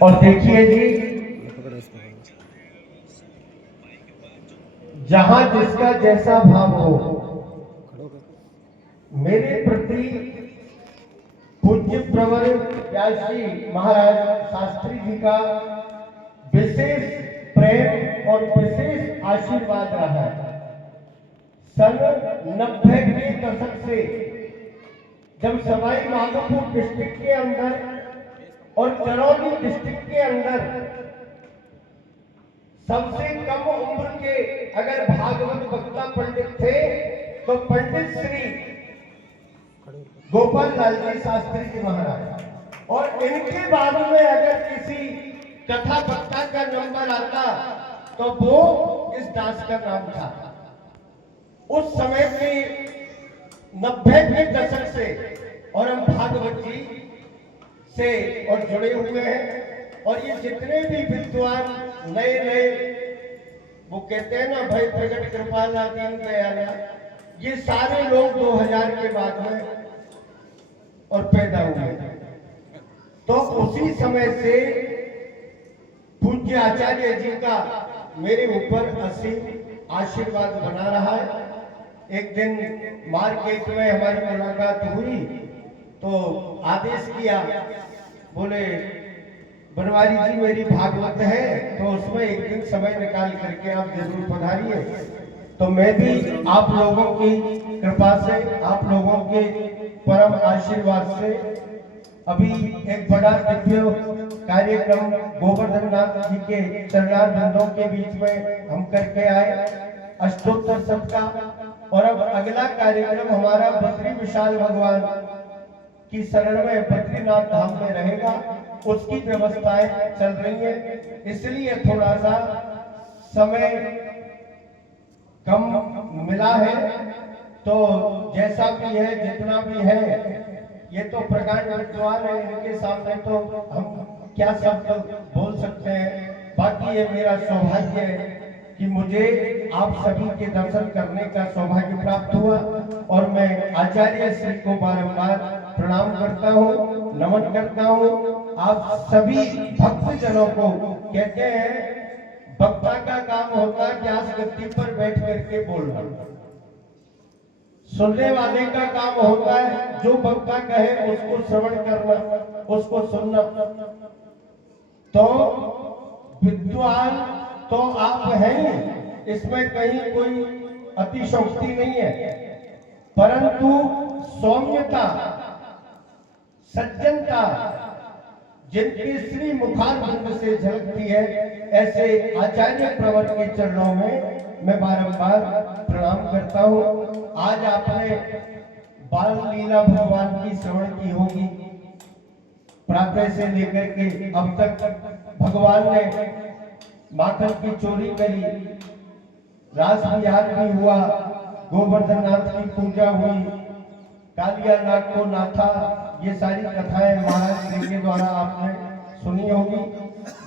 और देखिए जी, जहां जिसका जैसा भाव हो, मेरे प्रति पूज्य प्रवर व्यास जी महाराज शास्त्री जी का विशेष प्रेम और विशेष आशीर्वाद रहा है। सन 90 के दशक से जब सवाई माधोपुर डिस्ट्रिक्ट के अंदर और करौली डिस्ट्रिक्ट के अंदर सबसे कम उम्र के अगर भागवत वक्ता पंडित थे तो पंडित श्री गोपाल लाल जी शास्त्री जी महाराज, और इनके बाद में अगर किसी कथा वक्ता का नंबर आता तो वो इस दास का नाम था। उस समय के 90 के दशक से और हम भागवत जी से और जुड़े हुए हैं। और ये जितने भी विद्वान नए नए, वो कहते हैं ना भाई प्रगट कृपाला दीन दयाला, ये सारे लोग 2000 के बाद में और पैदा हुए। तो उसी समय से पूज्य आचार्य जी का मेरे ऊपर असीम आशीर्वाद बना रहा है। एक दिन मार्केट में हमारी मुलाकात हुई तो आदेश किया, बोले बनवारी जी मेरी भागवत है तो उसमें एक दिन समय निकाल करके आप जरूर पधारिए। तो मैं भी आप लोगों की कृपा से, आप लोगों के परम आशीर्वाद से अभी एक बड़ा दिव्य कार्यक्रम गोवर्धन नाथ जी के चरणारविंदों के बीच में हम करके आए, अष्टोत्तर शत का। और अब अगला कार्यक्रम हमारा बद्री विशाल भगवान की शरण में बद्रीनाथ धाम में रहेगा, उसकी व्यवस्थाएं चल रही है, इसलिए थोड़ा सा समय कम मिला है। तो जैसा भी है, जितना भी है, ये तो प्रकांड विद्वान है, इनके सामने तो हम क्या शब्द बोल सकते हैं। बाकी ये मेरा सौभाग्य है कि मुझे आप सभी के दर्शन करने का सौभाग्य प्राप्त हुआ और मैं आचार्य श्री को बारंबार प्रणाम करता हूँ, नमन करता हूँ। आप सभी भक्त जनों को कहते हैं, वक्ता का काम होता है व्यास गद्दी पर बैठ करके बोलना, सुनने वाले का काम होता है जो वक्ता कहे उसको श्रवण करना, उसको सुनना। तो विद्वान तो आप हैं, इसमें कहीं कोई अतिशयोक्ति नहीं है, परंतु सौम्यता, सज्जनता जिनकी श्री मुखारविंद से झलकती है, ऐसे आचार्य प्रवर के चरणों में मैं बारंबार प्रणाम करता हूँ। आज आपने बाल लीला भगवान की श्रवण की होगी, प्रातः से लेकर के अब तक भगवान ने माखन की चोरी करी, रास विहार भी हुआ, गोवर्धन नाथ की पूजा हुई, कालिया नाग को नाथा, ये सारी कथाएं महाराज जी के द्वारा आपने सुनी होगी।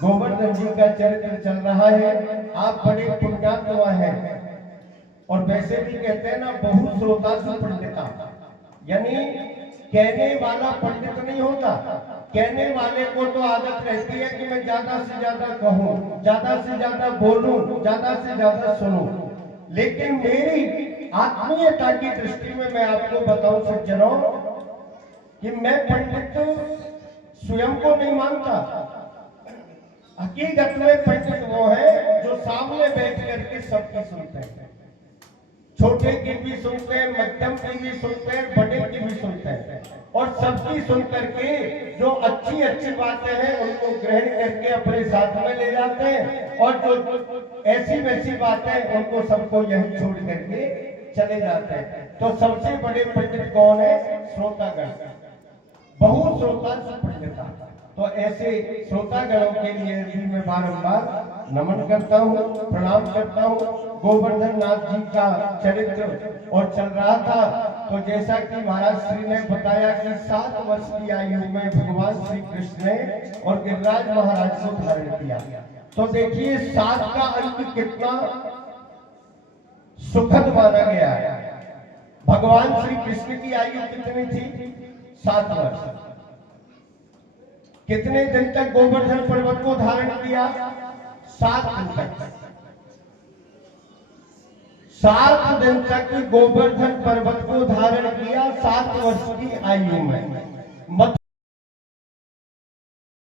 गोवर्धन जी का चरित्र चल रहा है। आप बड़े पुण्यात्मा हैं और वैसे भी कहते हैं ना, बहु श्रोता सु पंडिता, यानी कहने वाला पंडित नहीं होता। कहने वाले को तो आदत रहती है कि मैं ज्यादा से ज्यादा कहूं, ज्यादा से ज्यादा बोलूं, ज्यादा से ज्यादा सुनूं। लेकिन मेरी आत्मीयता की दृष्टि में मैं आपको बताऊं सज्जनों कि मैं पंडित स्वयं को नहीं मानता। हकीकत में पंडित वो है जो सामने बैठ करके सबकी सुनते हैं, छोटे की भी सुनते हैं, मध्यम की भी सुनते हैं, बड़े की भी सुनते हैं, और सबकी सुन करके जो अच्छी अच्छी बातें हैं उनको ग्रहण करके अपने साथ में ले जाते हैं, और जो ऐसी वैसी बातें उनको सबको यही छोड़ करके चले जाते हैं। तो सबसे बड़े पंडित कौन है? श्रोतागण, बहु श्रोता पंडिता। तो ऐसे श्रोतागणों के लिए भी मैं बारंबार नमन करता हूँ, प्रणाम करता हूँ। गोवर्धन नाथ जी का चरित्र और चल रहा था, तो जैसा कि महाराज श्री ने बताया कि 7 वर्ष की आयु में भगवान श्री कृष्ण ने और गिरिराज महाराज को धारण किया। तो देखिए 7 का अंक कितना सुखद माना गया है। भगवान श्री कृष्ण की आयु कितनी थी? 7 वर्ष। कितने दिन तक गोवर्धन पर्वत को धारण किया? 7 दिन तक। 7 दिन तक गोवर्धन पर्वत को धारण किया 7 वर्ष की आयु में।